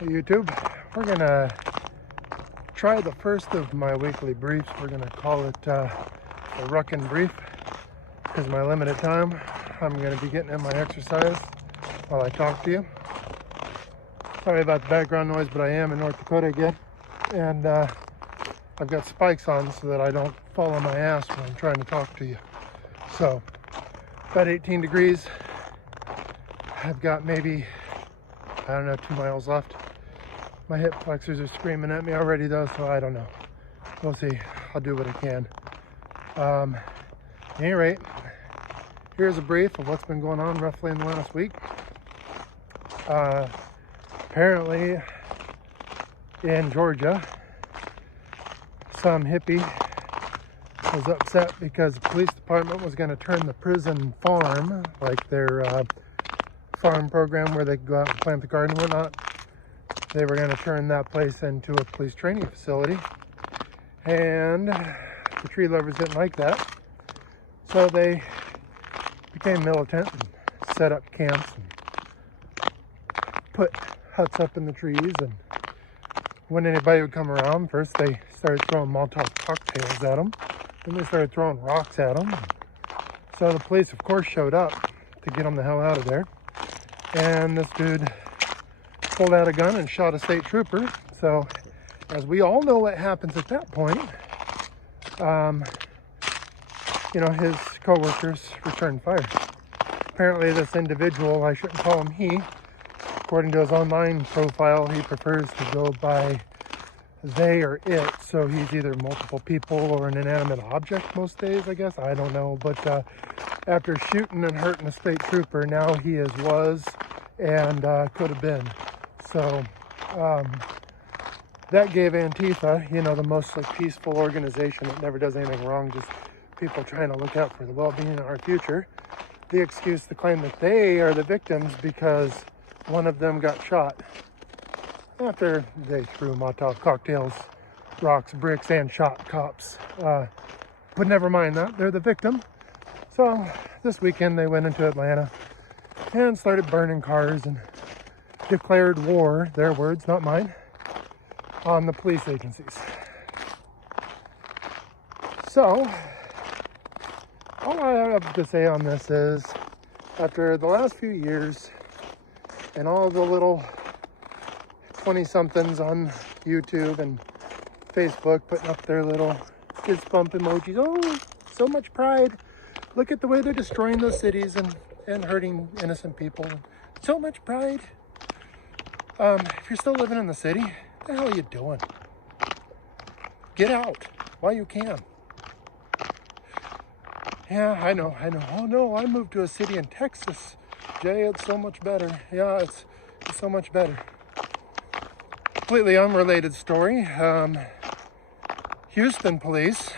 Hey YouTube, we're gonna try the first of my weekly briefs. We're gonna call it the Ruckin Brief because my limited time. I'm gonna be getting in my exercise while I talk to you. Sorry about the background noise, but I am in North Dakota again, and I've got spikes on so that I don't fall on my ass when I'm trying to talk to you. So, about 18 degrees. I've got maybe, I don't know, 2 miles left. My hip flexors are screaming at me already though, so I don't know. We'll see. I'll do what I can. At any rate, here's a brief of what's been going on roughly in the last week. Apparently, in Georgia, some hippie was upset because the police department was going to turn the prison farm, like their farm program where they go out and plant the garden and whatnot. They were going to turn that place into a police training facility, and the tree lovers didn't like that, so they became militant and set up camps and put huts up in the trees. And when anybody would come around, first they started throwing Molotov cocktails at them, then they started throwing rocks at them. So the police of course showed up to get them the hell out of there, and this dude pulled out a gun and shot a state trooper. So as we all know what happens at that point, you know, his co-workers returned fire. Apparently this individual, I shouldn't call him he, according to his online profile, he prefers to go by they or it, so he's either multiple people or an inanimate object most days, I guess. I don't know, but after shooting and hurting a state trooper, now he is was and could have been. So that gave Antifa, you know, the mostly peaceful organization that never does anything wrong, just people trying to look out for the well-being of our future, the excuse to claim that they are the victims because one of them got shot after they threw Molotov cocktails, rocks, bricks, and shot cops. But never mind that, they're the victim. So this weekend they went into Atlanta and started burning cars and declared war, their words, not mine, on the police agencies. So, all I have to say on this is, after the last few years and all the little 20-somethings on YouTube and Facebook putting up their little fist bump emojis, oh, so much pride, look at the way they're destroying those cities and hurting innocent people, so much pride. If you're still living in the city, what the hell are you doing? Get out while you can. Yeah, I know. Oh no, I moved to a city in Texas. Jay, it's so much better. Yeah, it's so much better. Completely unrelated story. Houston police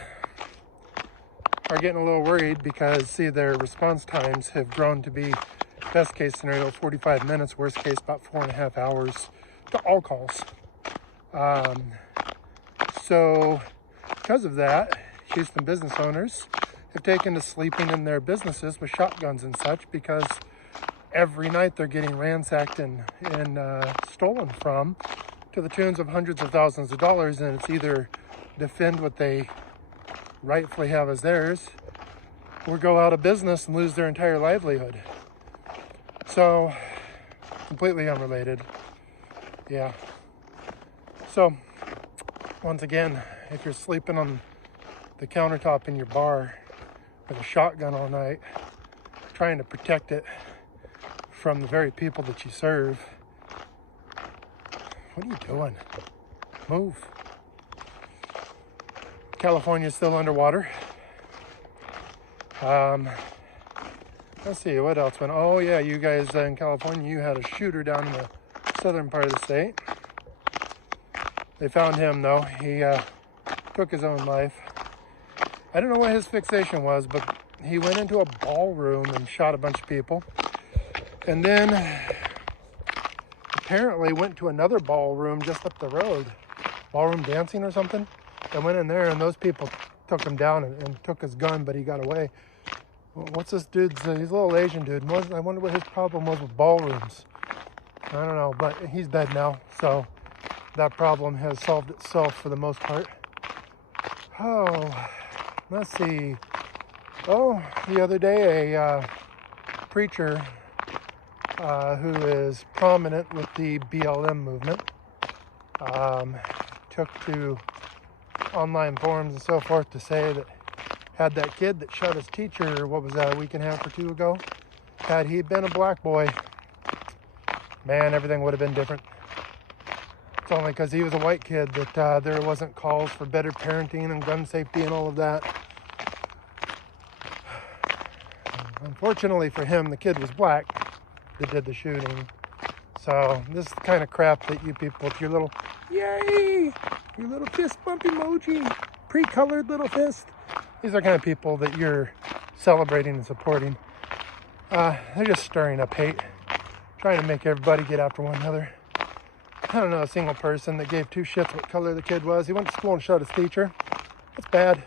are getting a little worried because, see, their response times have grown to be, best case scenario, 45 minutes, worst case, about 4.5 hours to all calls. So because of that, Houston business owners have taken to sleeping in their businesses with shotguns and such, because every night they're getting ransacked and stolen from to the tunes of hundreds of thousands of dollars, and it's either defend what they rightfully have as theirs or go out of business and lose their entire livelihood. So, completely unrelated. Yeah. So, once again, if you're sleeping on the countertop in your bar with a shotgun all night, trying to protect it from the very people that you serve, what are you doing? Move. California's still underwater. Let's see, what else went? Oh yeah, you guys in California, you had a shooter down in the southern part of the state. They found him though. He took his own life. I don't know what his fixation was, but he went into a ballroom and shot a bunch of people. And then apparently went to another ballroom just up the road. Ballroom dancing or something. And went in there, and those people took him down and took his gun, but he got away. What's this dude's, he's a little Asian dude. I wonder what his problem was with ballrooms. I don't know, but he's dead now, so that problem has solved itself for the most part. Oh, let's see. Oh, the other day a preacher who is prominent with the BLM movement took to online forums and so forth to say that had that kid that shot his teacher, what was that, a week and a half or two ago, had he been a black boy, man, everything would have been different. It's only because he was a white kid that there wasn't calls for better parenting and gun safety and all of that. Unfortunately for him, the kid was black that did the shooting. So this is the kind of crap that you people with your little, yay, your little fist bump emoji, pre-colored little fist, these are kind of people that you're celebrating and supporting. They're just stirring up hate, trying to make everybody get after one another. I don't know a single person that gave two shits what color the kid was. He went to school and shot his teacher. That's bad.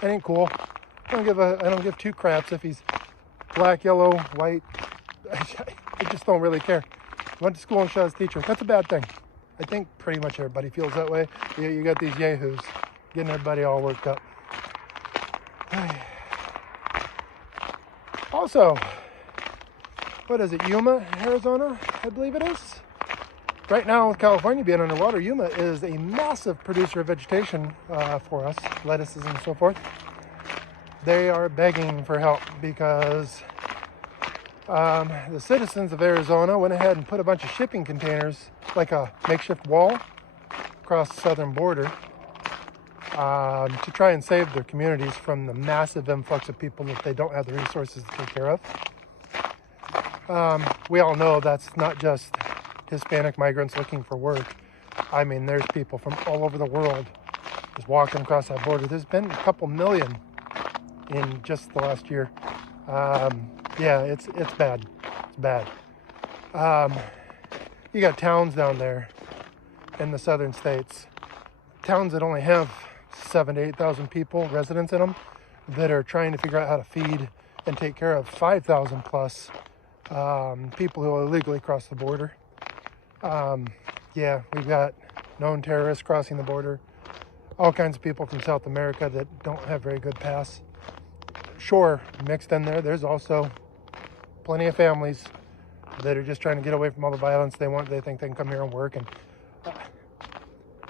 That ain't cool. I don't give two craps if he's black, yellow, white. I just don't really care. Went to school and shot his teacher. That's a bad thing. I think pretty much everybody feels that way. You got these yahoos getting everybody all worked up. Also, what is it, Yuma, Arizona, I believe it is? Right now, with California being underwater, Yuma is a massive producer of vegetation for us, lettuces and so forth. They are begging for help because the citizens of Arizona went ahead and put a bunch of shipping containers, like a makeshift wall, across the southern border to try and save their communities from the massive influx of people that they don't have the resources to take care of. We all know that's not just Hispanic migrants looking for work. I mean, there's people from all over the world just walking across that border. There's been a couple million in just the last year. Yeah, it's bad. It's bad. You got towns down there in the southern states, towns that only have 7,000 to 8,000 people, residents in them, that are trying to figure out how to feed and take care of 5,000 plus people who illegally cross the border. Yeah, we've got known terrorists crossing the border, all kinds of people from South America that don't have very good paths. Sure, mixed in there, there's also plenty of families that are just trying to get away from all the violence they want. They think they can come here and work, and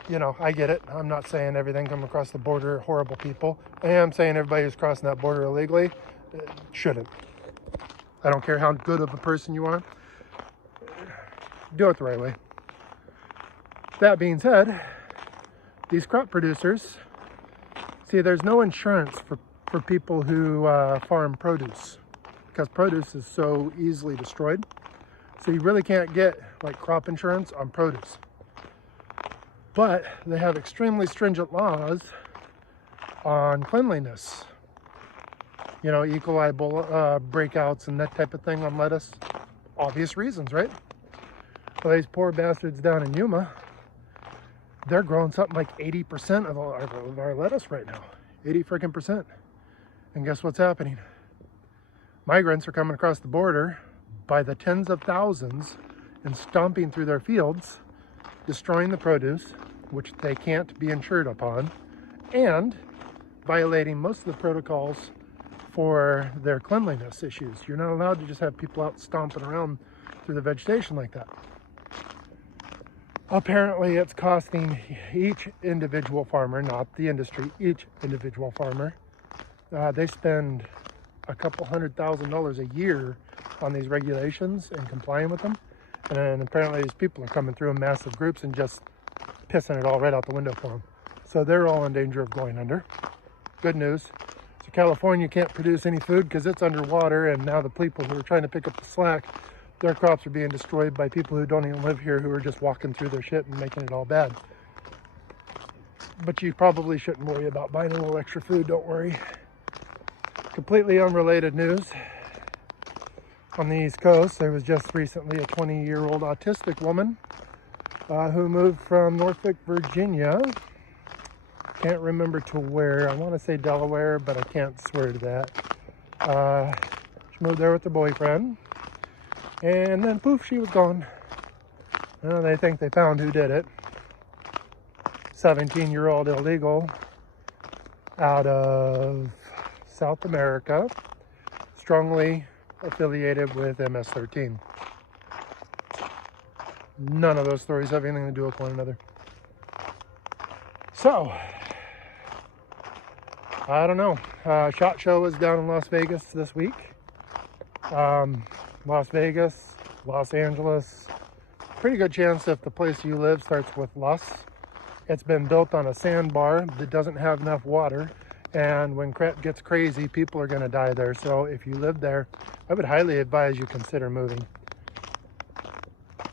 you know, I get it. I'm not saying everything coming across the border are horrible people. I am saying everybody who's crossing that border illegally shouldn't. I don't care how good of a person you are. Do it the right way. That being said, these crop producers, see, there's no insurance for people who farm produce, because produce is so easily destroyed. So you really can't get like crop insurance on produce. But they have extremely stringent laws on cleanliness. You know, E. coli breakouts and that type of thing on lettuce. Obvious reasons, right? Well, these poor bastards down in Yuma, they're growing something like 80% of our lettuce right now. 80 freaking percent. And guess what's happening? Migrants are coming across the border by the tens of thousands and stomping through their fields, destroying the produce, which they can't be insured upon, and violating most of the protocols for their cleanliness issues. You're not allowed to just have people out stomping around through the vegetation like that. Apparently it's costing each individual farmer, not the industry, each individual farmer, they spend a couple $100,000 a year on these regulations and complying with them. And apparently these people are coming through in massive groups and just pissing it all right out the window for them. So they're all in danger of going under. Good news. So California can't produce any food because it's underwater, and now the people who are trying to pick up the slack, their crops are being destroyed by people who don't even live here, who are just walking through their shit and making it all bad. But you probably shouldn't worry about buying a little extra food, don't worry. Completely unrelated news. On the East Coast, there was just recently a 20-year-old autistic woman who moved from Norfolk, Virginia. Can't remember to where. I want to say Delaware, but I can't swear to that. She moved there with her boyfriend. And then poof, she was gone. Well, they think they found who did it. 17-year-old illegal out of South America, strongly affiliated with MS-13. None of those stories have anything to do with one another. So, I don't know. SHOT Show was down in Las Vegas this week. Las Vegas, Los Angeles. Pretty good chance if the place you live starts with Los. It's been built on a sandbar that doesn't have enough water. And when crap gets crazy, people are going to die there. So if you live there, I would highly advise you consider moving.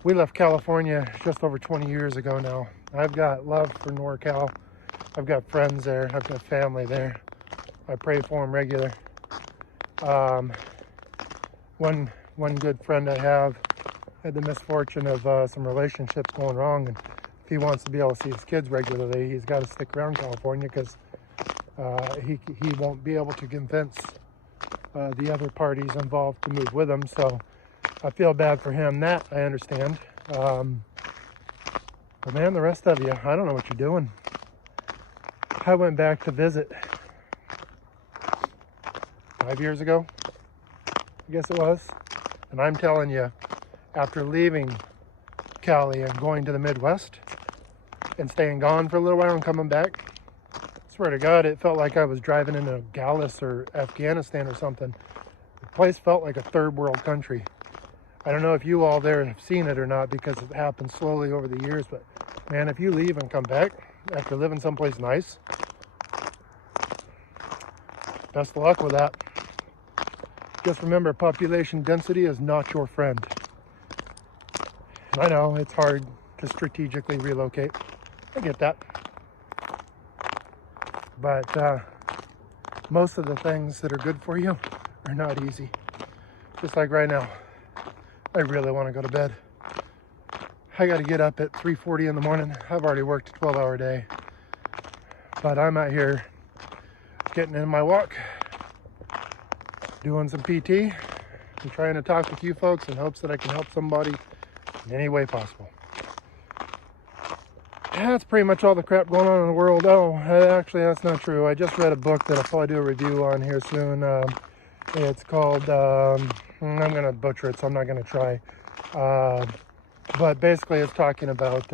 We left California just over 20 years ago now. I've got love for NorCal. I've got friends there. I've got family there. I pray for them regular. One good friend I have had the misfortune of some relationships going wrong, and if he wants to be able to see his kids regularly, he's got to stick around California because he won't be able to convince the other parties involved to move with him. So I feel bad for him. That I understand. But man, the rest of you, I don't know what you're doing. I went back to visit 5 years ago, I guess it was. And I'm telling you, after leaving Cali and going to the Midwest and staying gone for a little while and coming back, I swear to God, it felt like I was driving into Gallus or Afghanistan or something. The place felt like a third world country. I don't know if you all there have seen it or not because it happened slowly over the years, but man, if you leave and come back after living someplace nice, best of luck with that. Just remember, population density is not your friend. And I know it's hard to strategically relocate. I get that. But most of the things that are good for you are not easy. Just like right now, I really want to go to bed. I got to get up at 3:40 in the morning. I've already worked a 12-hour day. But I'm out here getting in my walk, doing some PT, and trying to talk with you folks in hopes that I can help somebody in any way possible. That's pretty much all the crap going on in the world. Oh, actually, that's not true. I just read a book that I'll probably do a review on here soon. It's called, I'm going to butcher it, so I'm not going to try. But basically, it's talking about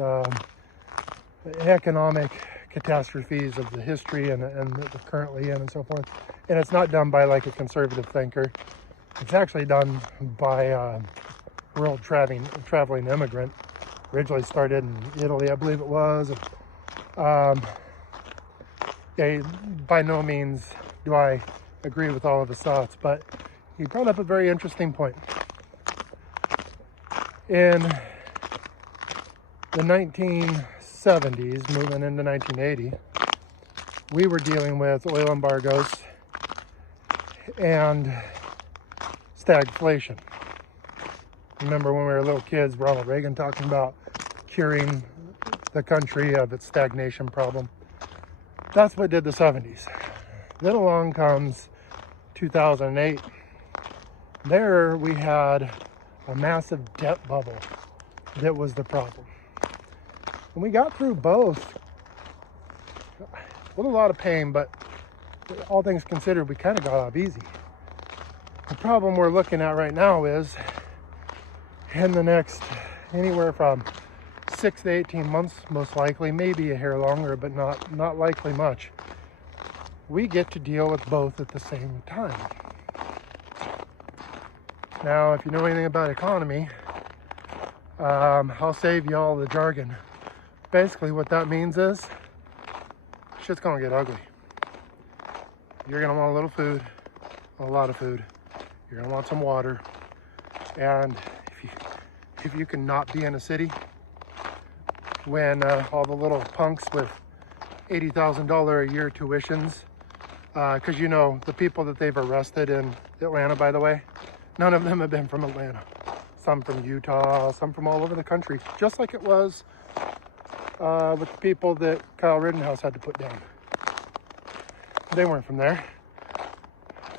economic catastrophes of the history and that we're currently in and so forth. And it's not done by like a conservative thinker. It's actually done by a world traveling immigrant. Originally started in Italy, I believe it was. By no means do I agree with all of his thoughts, but he brought up a very interesting point. In the 1970s, moving into 1980, we were dealing with oil embargoes and stagflation. Remember when we were little kids, Ronald Reagan talking about curing the country of its stagnation problem. That's what did the 70s. Then along comes 2008. There we had a massive debt bubble that was the problem. And we got through both with a lot of pain, but all things considered, we kind of got off easy. The problem we're looking at right now is in the next anywhere from 6 to 18 months, most likely, maybe a hair longer, but not likely much, we get to deal with both at the same time. Now, if you know anything about economy, I'll save you all the jargon. Basically, what that means is shit's gonna get ugly. You're gonna want a little food, a lot of food. You're gonna want some water, and if you can not be in a city when all the little punks with $80,000 a year tuitions, because you know the people that they've arrested in Atlanta, by the way, none of them have been from Atlanta. Some from Utah, some from all over the country, just like it was with the people that Kyle Rittenhouse had to put down. They weren't from there.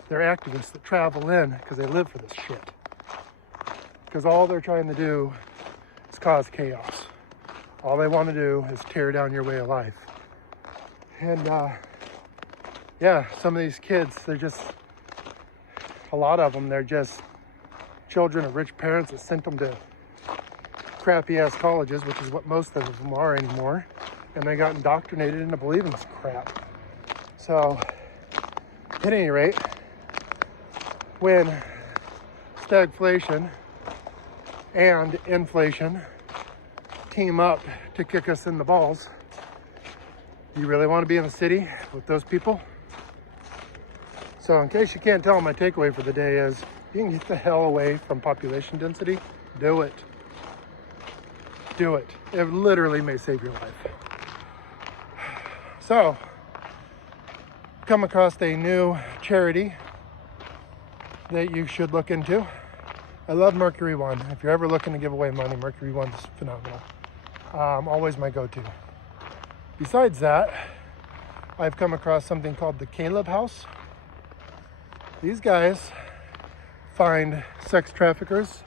They're activists that travel in because they live for this shit. because all they're trying to do is cause chaos. All they want to do is tear down your way of life. And yeah, some of these kids, they're just, a lot of them, they're just children of rich parents that sent them to crappy ass colleges, which is what most of them are anymore. And they got indoctrinated into believing this crap. So at any rate, when stagflation and inflation team up to kick us in the balls, you really want to be in the city with those people? So in case you can't tell, my takeaway for the day is you can get the hell away from population density. Do it. Do it. It literally may save your life. So, come across a new charity that you should look into. I love Mercury One. If you're ever looking to give away money, Mercury One's phenomenal. Always my go-to. Besides that, I've come across something called the Caleb House. These guys find sex traffickers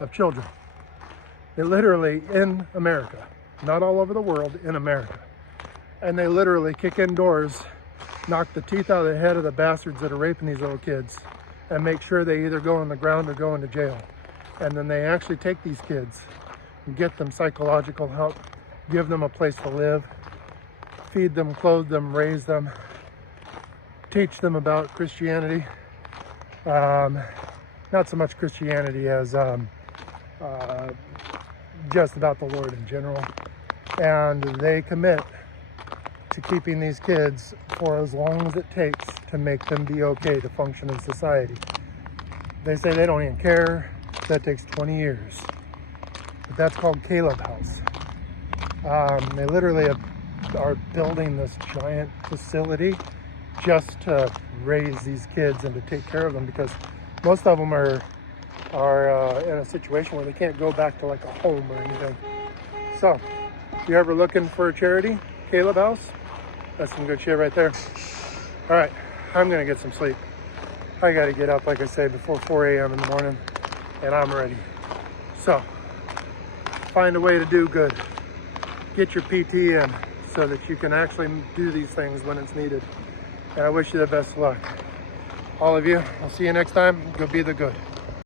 of children. They literally, in America, not all over the world, in America. And they literally kick in doors, knock the teeth out of the head of the bastards that are raping these little kids, and make sure they either go on the ground or go into jail. And then they actually take these kids and get them psychological help, give them a place to live, feed them, clothe them, raise them, teach them about Christianity. Not so much Christianity as just about the Lord in general. And they commit to keeping these kids for as long as it takes to make them be okay to function in society. They say they don't even care. That takes 20 years. But that's called Caleb House. They literally are building this giant facility just to raise these kids and to take care of them, because most of them are in a situation where they can't go back to like a home or anything. So, if you're ever looking for a charity, Caleb House, that's some good shit right there. All right, I'm gonna get some sleep. I gotta get up, like I say, before 4 a.m. in the morning, and I'm ready. So, find a way to do good. Get your PT in so that you can actually do these things when it's needed. And I wish you the best of luck. All of you, I'll see you next time. Go be the good.